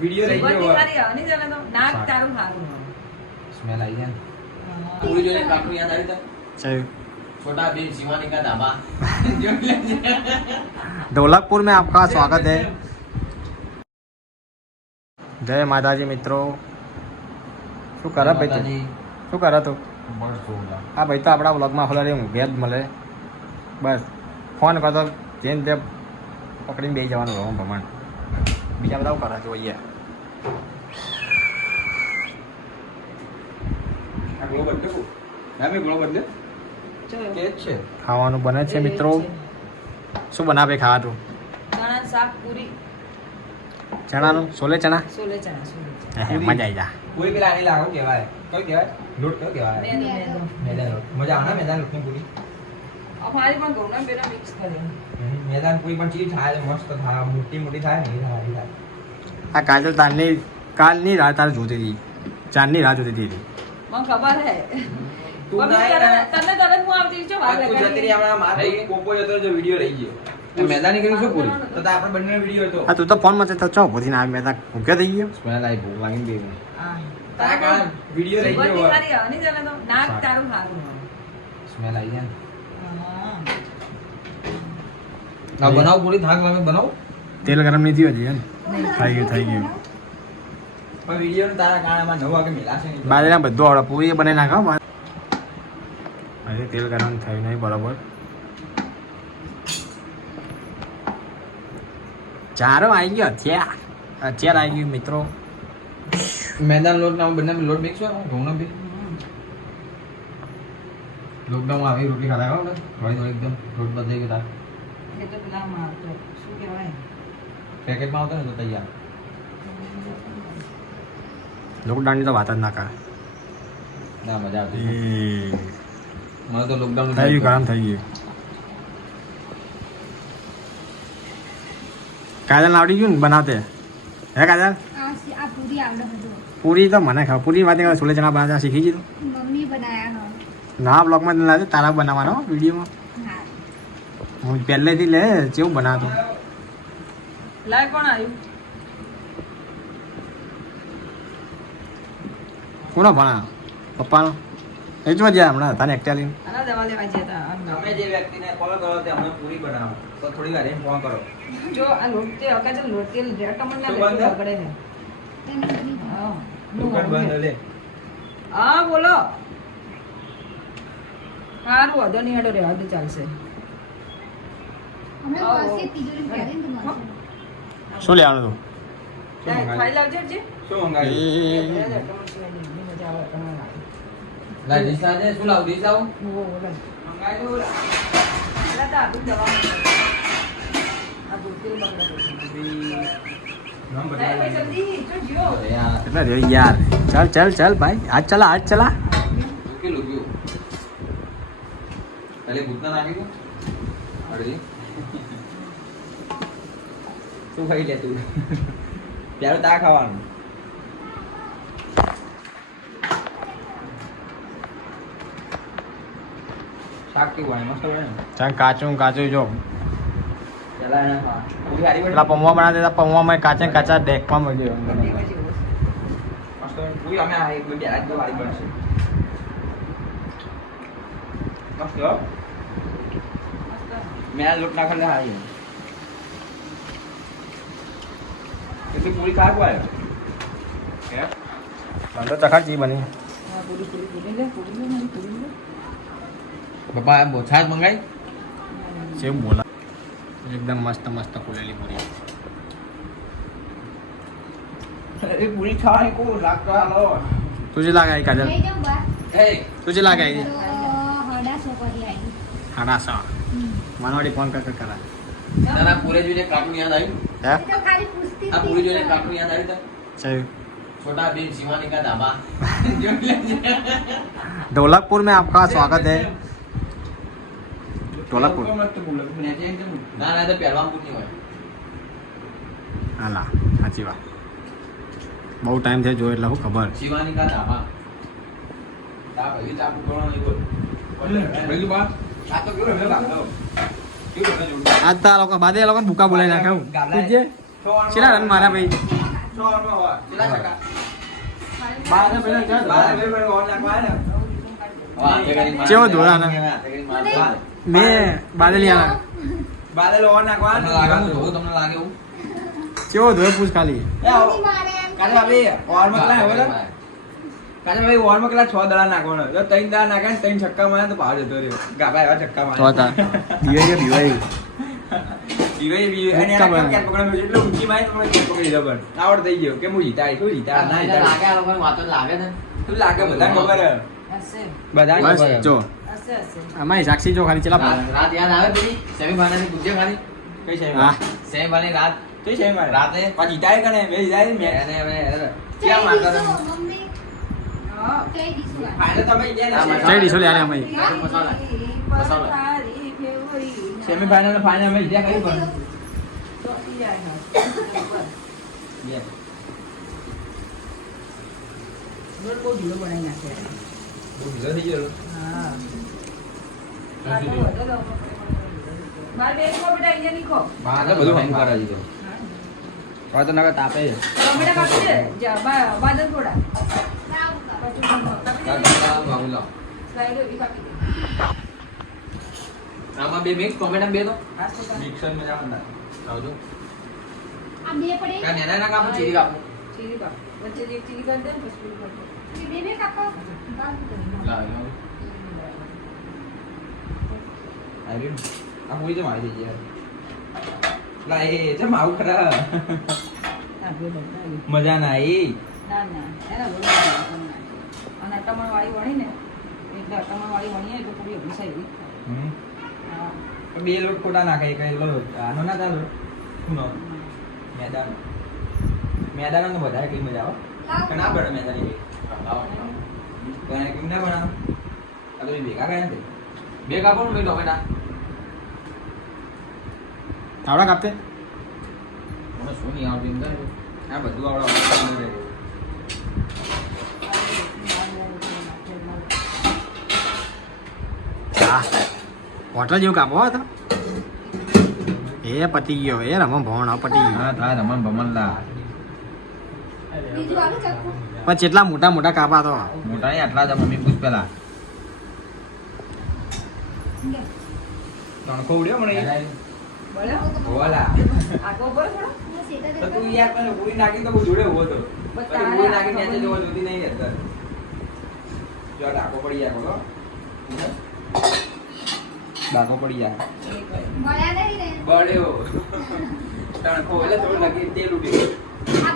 Video લઈ સુગંધ ગયો સારી આવે નહીં ચાલે તો નાક સારું. તારું સારું સ્મેલ આવી જાય ને. હા. પૂરી જોઈને કાકુ યાદ આવી તા છે छोटा भीम शिवानी का ढाबा जो ले ढोलकपुर में आपका स्वागत है જય માતાજી મિત્રો શું કરે ભાઈ તું શું કરે તું બસ જોરદાર. આ ભાઈ તો આપણા વ્લોગમાં ખોલા ઊંઘે જ મળે બસ ફોન કરતો જેમ તે પકડીને બેસી જવાનું રહો ભમણ બીજા બધા કરે જોઈએ. ખાવાનું બને છે મિત્રો શું બનાવે ખાવા તું ચણા શાક પૂરી ચણાનું સોલે ચણા સોલે ચણા ચણા. મજા આવી જા પૂરી પેલા આની લાગો કહેવાય. કઈ કહેવાય? લોટ કયો કહેવાય? મજા આવે ને મેદાન લોટની પૂરી? અમારી પણ ઘઉંના બેટા મિક્સ કરે મેદાન પૂરી પણ ચીજ થાય મસ્ત થાય મોટી મોટી થાય ને થાય, આ કાજલ તારની કાલની રાત તારે જોતી હતી. ચાંદની રાત જોતી હતી. મને ખબર હે. તું તને તરત હું આવતી છું વાર આ જતી રહી, હમણાં મારે કોકો જતો રહ્યો, વીડિયો રહી ગયો. મેદાની કરી શું પૂરી? તો આપણે બંનેનો વીડિયો હતો. આ તું તો ફોનમાં તો ચો ભૂખ્યો થઈ ગયો. સ્મેલ આવી ભૂખ લાગીને બે તારા કારણે વીડિયો રહી ગયો. તારું સ્મેલ આવી જાય ને. હા. આ બનાવો પૂરી થાક લાગે બનાવો. તેલ ગરમ નહીં થયું હજી. થઈ ગયું થઈ ગયું. પણ વીડિયો તારા કારણે આમાં નવ વાગે મિલાશે નહીં બાજરીના બધું આવડે પૂરી બનાવી નાખો હજી તેલ ગરમ થયું નહીં બરાબર. ચારો આવી ગયો અત્યાર. અત્યાર આવી ગયું મિત્રો. મેદાન લોટ ના બંને લોટ મિક્સ હોય ઘઉંનો બી લોકડાઉન આવી રોટલી ખાતા થોડી થોડી એકદમ લોટ બદલાઈ ગયો એ તો પેલા મારતો શું કહેવાય? પેકેટમાં આવતો ને તો તૈયાર. લોકડાઉનની તો વાત જ ના કા ના મજા આવતી મને તો લોકડાઉન થઈ ગયું કામ થઈ ગયું. કાજલ આવડી ગયું ને બનાવતે? હે કાજલ? આ પૂરી આવડે બધું. પૂરી તો મને ખાવ પૂરી વાત છોલે સોલે ચણા બનાવતા શીખી ગયું મમ્મી બનાયા ના બ્લોગમાં લાગે તારા બનાવવાનો વિડીયોમાં હા પહેલેથી લે કેવું બનાતો. લાય કોણ આવ્યું કોનો ભણા? પપ્પાનો? એ જો જ્યાં હમણાં તને એકટા લઈને. આના દવા લેવા જતા તમે જે વ્યક્તિને કોલ કરો તે અમને પૂરી બનાવો. તો થોડી વાર એમ ફોન કરો. જો આ લોટ તે અકાજે લોટ તેલ રેડ કમળ ના શું લેતું બગડે છે. હા. દુકાન બંધ લે. હા બોલો. સારું વધો નહીં હેડો રહેવા તો ચાલશે હમણાં આવો. પાસે તિજોરી પહેરીને તો મળશે. શું લેવાનું તું યાર ચાલ ચાલ ચાલ ભાઈ આજ ચલા આજ ચલા ભૂતના નાખી દો શું ખાઈ લે તું? ત્યારે તા ખાવાનું. શાક કેવું મસ્ત ને? કાચું કાચું જો. પેલા હારી પૌવા બનાવતા હતા પૌવામાં કાચે કાચા ડેકમાં મળ્યો. દેવા જેવો છે. મસ્ત બને. પૂરી અમે આ એક બે આજ તો હારી બનશે મસ્ત હો. મસ્ત. મેં આ લોટ નાખેલ હારી બને. पूरी પૂરી को आया क्या પૂરી લે, મારી પૂરી લે. પપ્પા એમ જ મંગાઈ? છે બોલા. એકદમ મસ્ત મસ્ત ફૂલેલી પૂરી. પૂરી ખાવાની કો લાગતો? હડાસો કરી આવી હાડા સા હમ. માનવાડી ફોન કર કર કરા. ના પૂરે જોઈને કાર્ટૂન યાદ આવ્યું? હે એ તો ખાલી પૂછતી આ પૂરી જોઈને કાર્ટૂન યાદ આવ્યું તા છે छोटा भीम शिवानी का ढाबा जो ले ढोलकपुर में आपका स्वागत है ઢોલકપુર ના ના તો પહેલવાનપુર ની હોય હાલા સાચી વાત બહુ ટાઈમ થઈ જોયો એટલે હું ખબર શિવાની કા ઢાબા તા ભાઈ ચાકુ કરવાનો નહીં બોલ બીજું બા આ તો કેવું આજ તો આ લોકો બાદે આ લોકો ભૂકા બોલાવી નાખ્યા હું. તું જે. છેલ્લા રન મારા ભાઈ. કેવો ધોળા ને? મેં બાદલિયા બાદલ ઓન નાખવા લાગે હું તમને લાગે એવું? કેવો ધોયો પૂછ ખાલી. કાલે ભાભી ઓરમાં કેટલા હોય ભાઈ કેટલા છ દડા નાખવાનો. જો ત્રણ દડા નાખે ને ત્રણ છક્કા મારે તો બહાર જતો રહ્યો. ગાભા એવા છક્કા મારે સાક્ષી જો. ખાલી ચલા રાત રાત યાદ આવે પેલી? સેમીફાઇનલની પૂછ્યો ખાલી. કઈ હા. સેમીફાઇનલ રાત. કઈ છે રાતે. પછી જીતાય કને? મેં જીતાય મેં હવે ક્યાં મારતા તમે? હા. ફાઇનલ તમે જીત્યા ને? જય ડીશો લે આને અમે. જીત્યા કઈ પણ. બહુ ઢીલો બનાવી નાખે. બહુ ઢીલો થઈ ગયો હા. કાંટો વધો તો બેટા અહીંયા નીકળો. આ બધું હમ કરે છે હવે તો નકર તાપે. છે. ટમેટા કાપી દે જા બા- થોડા પછી કાપી દે. બી કાપી દે આમાં બે મિક્સ કોમેડમ બે તો? કાપી. મિક્સર મજા આવે. આવજો. આ બે પડે. કા નેના ના કાપો ચીરી કાપો. ચીરી કાપ. વચ્ચે એક ચીરી કાપ દે ને પછી દે. બે બે કાપો. લાવ આ રહ્યું ને. આ પૂરી તો મારી દેજે યાર. લા એ જમ આવું ખરા. મજા ના આવી. ના ના એના બોલો અને તમારો વાળી વણી ને એટલે અટમણ વાળી વણીએ એટલે થોડી અભિષાઈ ગઈ. હા. બે લોટ ખોટા નાખે કઈ લો આનો ના ચાલો. શું નો મેદાન. મેદાન તો વધારે કઈ મજા આવે. ના પડે મેદાન એને કેમ ના બનાવ આ તો એ ભેગા ગયા ને ભેગા ને બે ટોમેટા. આવડા કાપતે? મને શું નહીં આવડતી. આ બધું આવડે હા હોટલ જેવું કાપો હતો એ પતી ગયો એ રમણ ભવન પતી ગયો. થાય રમણ ભવન લા. પણ જેટલા મોટા મોટા કાપા તો. મોટા નહીં આટલા જ મમ્મી પૂછ પેલા. તણખો ઉડ્યો મને બોલો હોવાલા આગો બોલ થોડો? બસ એ તો તો તું યાર મને પૂરી નાખી તો જોડે ઊભો હતો. બસ પછી તારા પૂરી નાખી નીચે જોવા જોતી નહીં અત્યારે જો ડાકો પડી જાય બોલો. ડાકો પડી જાય. બળ્યો તણખો એટલે થોડું લગી તેલ ઉડી. આ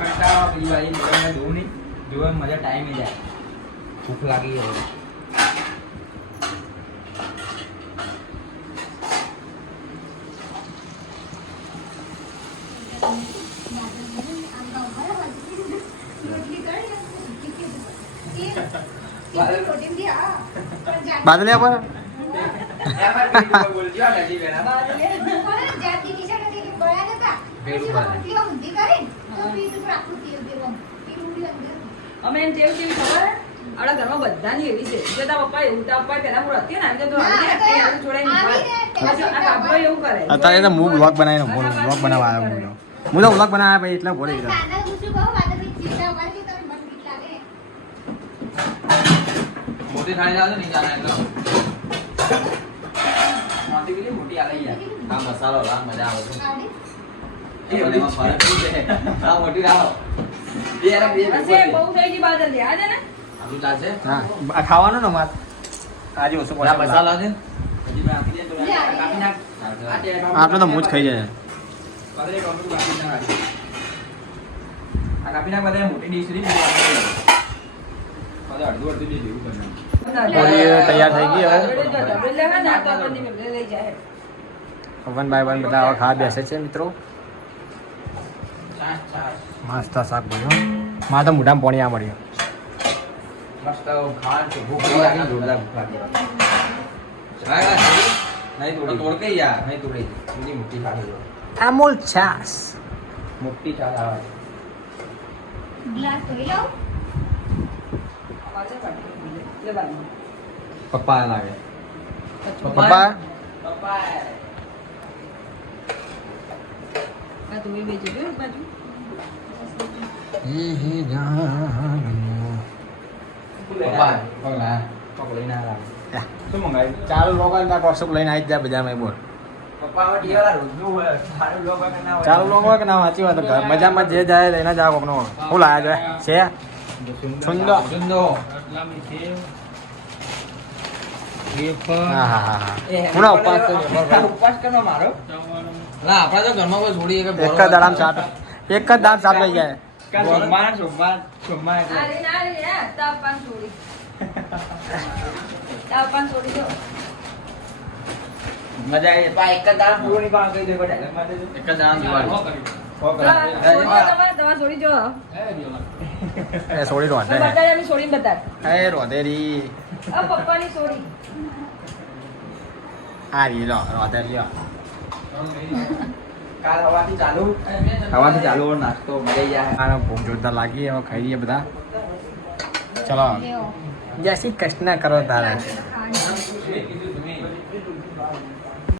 કંટાળો વાળી નીકળીને જોવું નહીં. જોવા મજા ટાઈમ જાય. ભૂખ લાગી હવે. બાદલિયા પર. અમે એમ જેવું કેવી ખબર હે? આપણા ઘરમાં બધાની એવી છે જો તા પપ્પા એવું તા પપ્પા પેલા હું હતી ને આવી તો આવી. પાછો આ કાબરો એવું કરે અત્યારે તો હું બ્લોગ બનાવીને હું બ્લોગ બનાવવા આવ્યો હું તો. હું બ્લોગ બનાવ્યા પછી એટલે બોલી ગયો મોટી થાળી લાવજો નહીં જાના એટલે મોટી કેટલી મોટી આલે યાર. આ મસાલો લાવ મજા આવે છે. એ બધામાં ફરક શું છે? આ મોટી લાવો. બે યાર બે બહુ થઈ ગઈ બાદલ લે. આજે ને? આટલું ચાલશે હા આ ખાવાનું ને માર આજે ઓછું મસાલો મસાલા છે. હજી મેં આપી દે તો કાપી નાખ. આટલો તો મોજ ખાઈ જાય. કાપી નાખ આ કાપી નાખ બધાએ મોટી ડીશ રહી બધા અડધું અડધું જે જેવું બનાવ પૂરી તૈયાર થઈ ગઈ હવે જોડે જો ઢબે લેવા ને આ તો આપણને મેળે લઈ જાય પવન ભાઈ ભાઈ બધા હવે ખાવા બેસે છે મિત્રો. મસ્ત શાક બન્યું. માં તો મોઢામાં પાણી આ મળ્યું. અમૂલ છાસ મોટી ચાલ આવે. ગ્લાસ ધોઈ લઉં અમારે કાઢી લે, લે બાજુ. પપ્પા લાગે પપ્પા પપ્પા આ તો એ બે જજો એક બાજુ ચાલુ લોકો ના હોય ચાલુ લોકો હોય કે ના સાચી વાત મજામાં જે જાય લઈને જાવ કોકનો શું લાયા છે કોઈ છોડી એક એક જ દામ સાપ લઈ જાય મજા આવી એક જ દાળ પૂરો નહીં એક જ દાડા એ સોડી રોધે એ આ પપ્પાની છોડી. આ રી લો રોધેરી લો કાલ હવાથી ચાલુ? હવાથી ચાલુ નાસ્તો મળી જાય. આનો ભૂખ જોરદાર લાગી હવે ખાઈ લઈએ બધા. ચલો. જય શ્રી કૃષ્ણ કરો તારે.